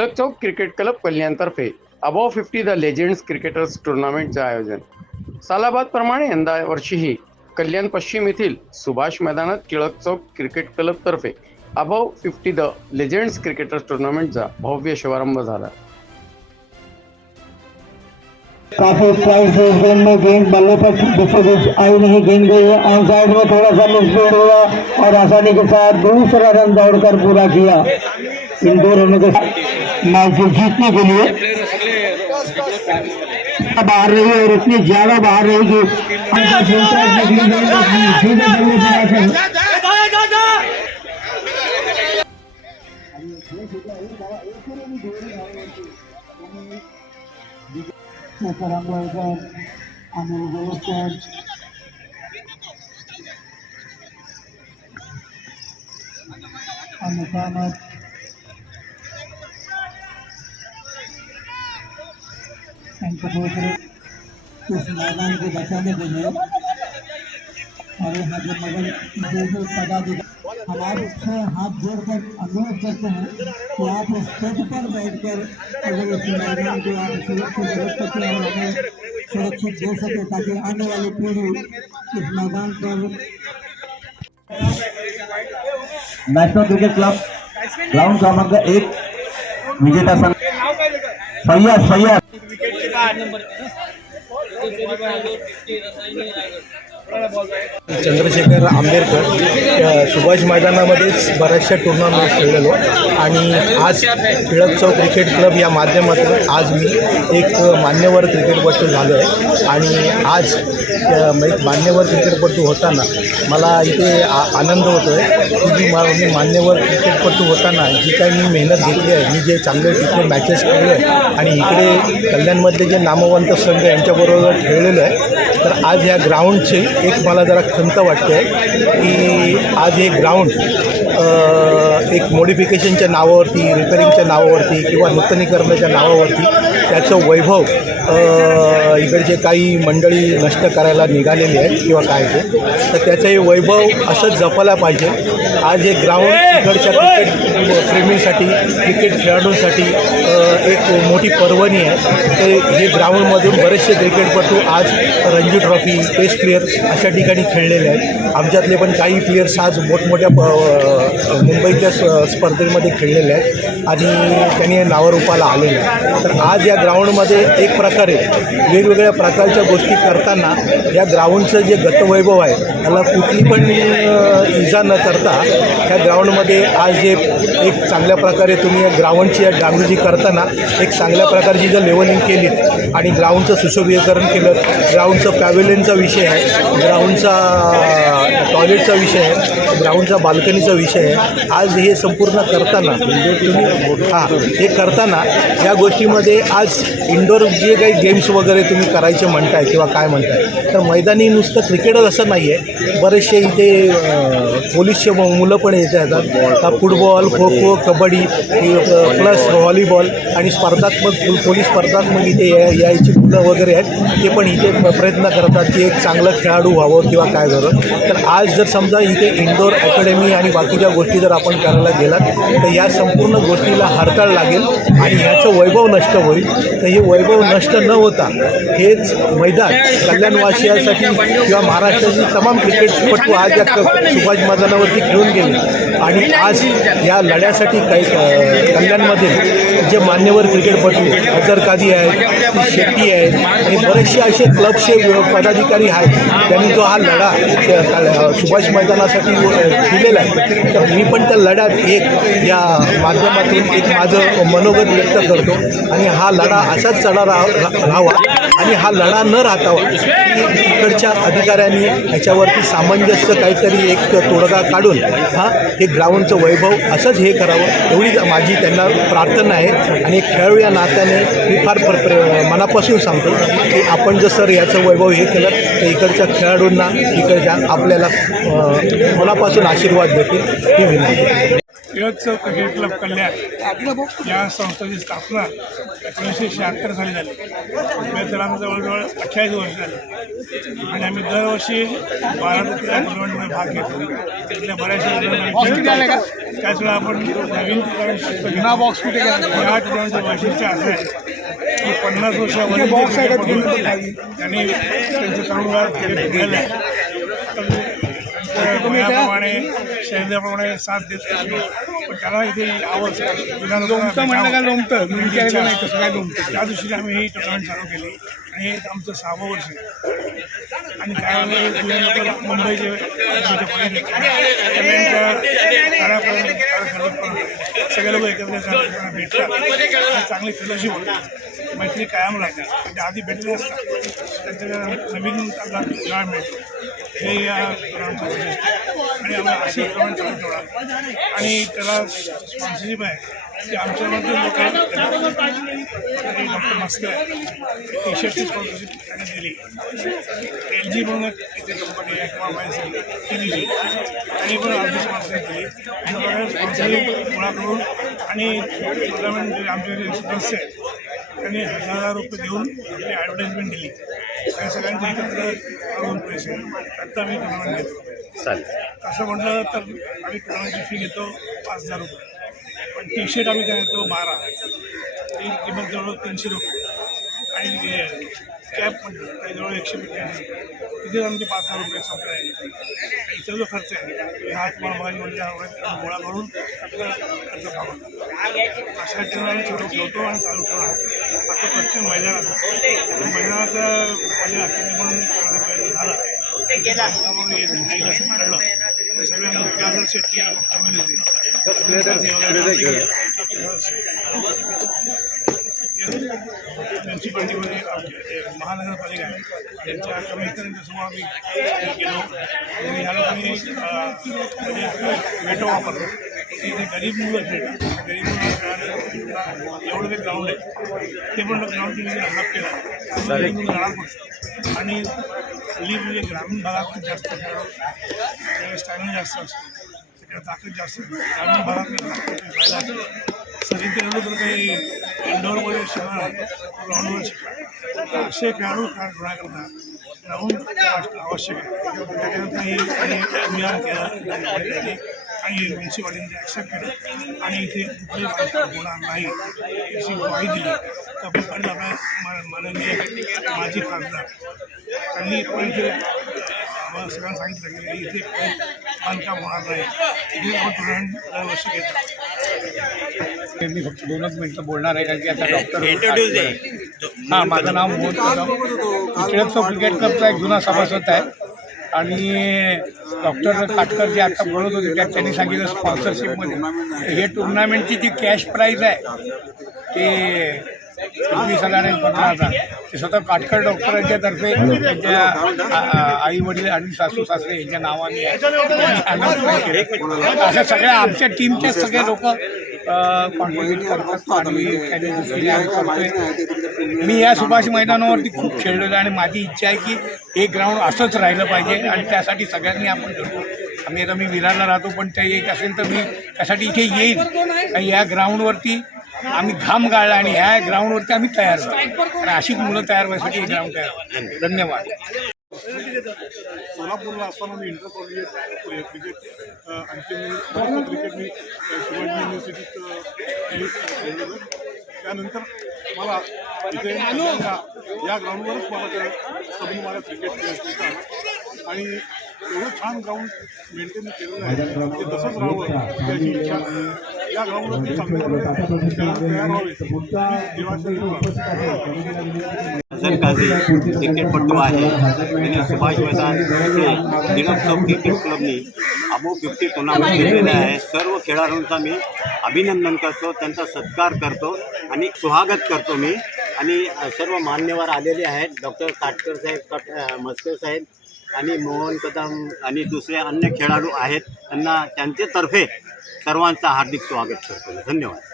Tilak Chowk cricket club कल्याणतर्फे above fifty the legends cricketers टुर्नामेंटचे आयोजन. सालाबादप्रमाणे यंदा वर्षीही कल्याण पश्चिम येथील सुभाष मैदानात Tilak Chowk cricket क्लबतर्फे above fifty the legends cricketers टुर्नामेंटचा भव्य शुभारंभ झाला. काफी स्ट्राइक से इस गेंद में गेंद बल्ले पर बीचों बीच आई नहीं गेंद गई है ऑन साइड में थोड़ा सा मिसफील्ड हुआ और आसानी के साथ दूसरा रन दौड़कर पूरा किया. इन दो रनों के मैच जीतने के लिए बाहर रही है और इतनी ज़्यादा बाहर रही कि दूसरे इस मैदान को बचाने के लिए और यहाँ के मगल जो पदाधिकारी हमारे से हाथ जोड़कर अनुरोध करते हैं कि आप इस पद पर बैठकर अगर इस मैदान को आप सुरक्षित रख सकें और हमें सुरक्षित दे सके ताकि आने वाली पीढ़ी इस मैदान पर नॅशनल क्रिकेट क्लब ग्राउंड क्रमांक एक विजेता संघ। फैयाज नंबर. चंद्रशेखर आंबेडकर सुभाष मैदानामध्येच बऱ्याचशा टुर्नामेंट खेळलेलो. आणि आज टिळक चौक क्रिकेट क्लब या माध्यमातून आज मी एक मान्यवर क्रिकेटपटू झालो आहे आणि आज एक मान्यवर क्रिकेटपटू होताना मला इथे आ आनंद होतो आहे की मी मी मान्यवर क्रिकेटपटू होताना जी काही मी मेहनत घेतली आहे मी जे चांगले तिथे मॅचेस खेळले आहे आणि इकडे कल्याणमधले जे नामवंत संघ यांच्याबरोबर खेळलेलो आहे तर आज या ग्राउंडची एक मला जरा खंत वाटते की आज हे ग्राउंड एक मोडिफिकेशनच्या नावावरती रिपेरिंगच्या नावावरती किंवा नूतनीकरणाच्या नावावरती त्याचं वैभव इकडचे काही मंडळी नष्ट करायला निघालेली आहेत किंवा काय ते तर त्याचंही वैभव असंच जपायला पाहिजे. आज हे ग्राउंड इकडच्या क्रिकेट प्रेमीसाठी क्रिकेट खेळाडूंसाठी एक मोठी पर्वणी आहे. ते हे ग्राउंडमधून बरेचसे क्रिकेटपटू आज रणजी ट्रॉफी टेस्ट प्लेयर अशा ठिकाणी खेळलेले आहेत. आमच्यातले पण काही प्लेयर्स आज मोठमोठ्या मुंबईच्या स्पर्धेमध्ये खेळलेले आहेत. आणि त्यांनी नावारूपाला आलेलं आहे. तर आज या ग्राउंडमध्ये एक प्रकारे वेगवेगळ्या प्रकारच्या गोष्टी करताना या ग्राउंडचं जे गतवैभव आहे त्याला कुठली पण इजा न करता त्या ग्राउंडमध्ये आज जे एक चांगल्या प्रकारे तुम्ही या ग्राउंडची या डांगडुजी करताना एक चांगल्या प्रकारची जर लेवलिंग केली आणि ग्राउंडचं सुशोभीकरण केलं ग्राउंडचं पॅव्हेलियनचा विषय आहे ग्राउंडचा टॉयलेटचा विषय आहे ग्राउंडचा बाल्कनीचा विषय आहे आज हे संपूर्ण करताना म्हणजे तुम्ही हां हे करताना या गोष्टीमध्ये आज इंडोर जे काही गेम्स वगैरे तुम्ही करायचे म्हणताय किंवा काय म्हणताय तर मैदानी नुसतं क्रिकेटच असं नाही आहे बरेचसे इथे पोलीसचे मुलं पण येते येतात football kho kho kabaddi plus volleyball आणि स्पर्धात्मक पोलीस स्पर्धात्मक इथे या- यायची मुलं वगैरे आहेत ते पण इथे प्रयत्न करतात की एक चांगलं खेळाडू व्हावं किंवा काय व्हावं तर आज जर समजा इथे इंडोर अकॅडमी आणि बाकीच्या गोष्टी जर आपण करायला गेलात तर या संपूर्ण गोष्टी गोष्टीला हरताळ लागेल आणि ह्याचं वैभव नष्ट होईल. तर हे वैभव नष्ट न होता हेच मैदान कल्याणवासियांसाठी किंवा महाराष्ट्रातील तमाम क्रिकेटपटू आज या सुभाष मैदानावरती खेळून गेले. आणि आज या लढ्यासाठी काही कल्याणमध्ये जे मान्यवर क्रिकेटपटू अझर कादी आहेत शेट्टी आहेत आणि बरेचसे असे क्लबचे पदाधिकारी आहेत. त्यांनी जो हा लढा त्या- सुभाष मैदानासाठी दिलेला आहे. तर मी पण त्या लढ्यात एक या माध्यमातून एक माझं मनोगत व्यक्त करतो. आणि हा लढा असाच चढा राहा रा- राहावा. आणि हा लढा न राहतावा. इकडच्या अधिकाऱ्यांनी ह्याच्यावरती सामंजस्य काहीतरी एक तोडगा काढून हा हे ग्राउंडचं वैभव असंच हे करावं एवढी माझी त्यांना प्रार्थना आहे. आणि खेळाडू या नात्याने मी फार प्र मनापासून सांगतो की आपण जर सर याचं वैभव हे केलं तर इकडच्या खेळाडूंना इकडच्या आपल्याला मनापासून आशीर्वाद देतील ही विनंती. टिळकचं क्रिकेट क्लब कल्याण. या संस्थेची स्थापना एकोणीसशे शहात्तर साली झाली. आमचं जवळजवळ अठ्ठावीस वर्ष झाली. आणि आम्ही दरवर्षी बारा ते तेरा टुर्नामेंटमध्ये भाग घेतो. तिथल्या बऱ्याचशा टुर्नामेंट त्याच वेळेला आपण नवीन टुर्नामेंट बॉक्स कुठे या टुर्नामेंटचं वैशिष्ट्य असं आहे की पन्नास पटू त्यांनी त्यांचं क्रिकेट खेळलं आहे. वयाप्रमाणे शरीराप्रमाणे साथ देत नाही. पण त्याला इथे आवड त्या दृष्टीने आम्ही ही टुर्नामेंट चालू केली. आणि हे आमचं सहावं वर्ष आहे. आणि जुन्नर मुंबईचे सगळे लोक एकत्र भेटतात. चांगली फेलोशिप होते. मैत्री कायम राहते. त्या आधी भेटले असतात. त्यांच्या नवीन खेळा मिळतो. हे या आणि आम्हाला अशी टुर्नामेंट चालू ठेवणार आणि त्याला स्पॉन्सरशिप आहे ते आमच्यामध्ये लोक डॉक्टर मास्कर टी शर्टची स्पॉन्सरशिप त्यांनी दिली एल जी म्हणून इथे कंपनी आहे किंवा माहिती टी व्ही जी त्यांनी पण आमची स्पॉन्सरशिप दिली अशा स्पॉन्सरशिप गोळा करून आणि टुर्नामेंट जे आमचे जे सदस्य आहेत त्यांनी हजार हजार रुपये देऊन आपली ॲडव्हर्टाईजमेंट दिली. त्या सगळ्यांचे एकत्र पैसे आता मी टुर्नामेंट घेतो. चालेल. असं म्हटलं तर आम्ही टुर्नामेंटची फी घेतो पाच हजार रुपये. पण टी शर्ट आम्ही काय घेतो बारा. ती किंमत जवळ तीनशे रुपये. आणि कॅप म्हटलं ते जवळ एकशे पंच्याऐंशी तिथे आमचे पाच हजार रुपये संपले आहे. इथं जो खर्च आहे हा तुम्हाला मगाशी म्हणजे गोळा करून आपला खर्च भागवतो अशा ठिकाणी छोटं ठेवतो आणि चालू ठेवणार आता प्रत्येक मैदानाचा मैदानाचा हाताने पण करण्याचा प्रयत्न झाला. मग येत नाही असं कळलं. तर सगळ्या मुख्याधर शेट्टी म्युन्सिपाल्टीमध्ये आपले महानगरपालिका आहे. त्यांच्या कमिशनरच्या समोर आम्ही हे गेलो आणि ह्या लोकांनी म्हणजे वेटो इथे गरीब मुलं खेळतात गरीब एवढं ते ग्राउंड आहे ते पण ग्राउंड तुम्ही जर हल्ला केला लढा पडतात आणि हल्ली म्हणजे ग्रामीण भागात जास्त खेळाडू स्टॅमिना जास्त असतो तिकडे ताकद जास्त ग्रामीण भागात खेळाडू तर काही इंडोरमध्ये शिकणार ग्राउंडवर शिकणार असे खेळाडू खेळ खेळण्याकरता ग्राउंड आवश्यक आहे त्याच्याकरता हे हे अभियान केलं आणि म्युन्सिपालिटीने ॲक्सेप्ट केलं. आणि इथे कुठले होणार नाही याची ग्वाही दिली. मा- माननीय माजी खासदार. त्यांनी पण इथे आम्हाला सगळ्यांना सांगितलं की इथे काही बांधकाम होणार नाही. इथे आपण टुर्नामेंट दरवर्षी घेतो. मी फक्त दोनच मिनिटं बोलणार आहे कारण की आता डॉक्टर हां माझं नाव मोहन कदम. टिळक क्रिकेट क्लबचा एक जुना सभासद आहे. आणि डॉक्टर काटकर जे आता बोलत होते त्यात त्यांनी सांगितलं स्पॉन्सरशिपमध्ये हे टुर्नामेंटची जी कॅश प्राईज आहे ते वीस हजार आणि पंधरा हजार. ते स्वतः काटकर डॉक्टरांच्या तर्फे त्यांच्या आई वडील आणि सासू सासरे यांच्या नावाने अशा सगळ्या आमच्या टीमचे सगळे लोक कॉन्ट्रीब्युट करतात आणि त्यांच्या दृष्टीने आम्ही करतोय. मी या सुभाष मैदानावरती खूप खेळलेलो आहे आणि माझी इच्छा आहे की हे ग्राउंड असंच राहिलं पाहिजे आणि त्यासाठी सगळ्यांनी आपण ठरवू आम्ही आता मी विरारला राहतो पण ते एक असेल तर मी त्यासाठी इथे येईल. आणि या ग्राउंडवरती आम्ही घाम गाळला आणि ह्या ग्राउंडवरती आम्ही तयार झालो. आणि अशीच मुलं तयार व्हायसाठी हे ग्राउंड तयार. धन्यवाद. सोलापूरला असताना मी इंटर कॉलेज क्रिकेट आणखी मी क्रिकेट मी शिवाजी युनिव्हर्सिटीत खेळलेलो. त्यानंतर मला इथे या या ग्राउंडवरच मला त्या कबड्डी मला क्रिकेट आलं आणि एवढं छान ग्राउंड मेंटेन केलेलं आहे. ते तसंच राहावं. त्याची इच्छा. या ग्राउंडवरती ही हसन काझी क्रिकेटपटू आहे. त्यांनी सुभाष मैदान टिळक चौक क्रिकेट क्लबनी अबो फिफ्टी टुर्नामेंट घेतलेले आहे. सर्व खेळाडूंचा मी अभिनंदन करतो. त्यांचा सत्कार करतो आणि स्वागत करतो मी. आणि सर्व मान्यवर आलेले आहेत. डॉक्टर काटकर साहेब कट मस्कर साहेब आणि मोहन कदम आणि दुसरे अन्य खेळाडू आहेत. त्यांना त्यांच्यातर्फे सर्वांचं हार्दिक स्वागत करतो धन्यवाद.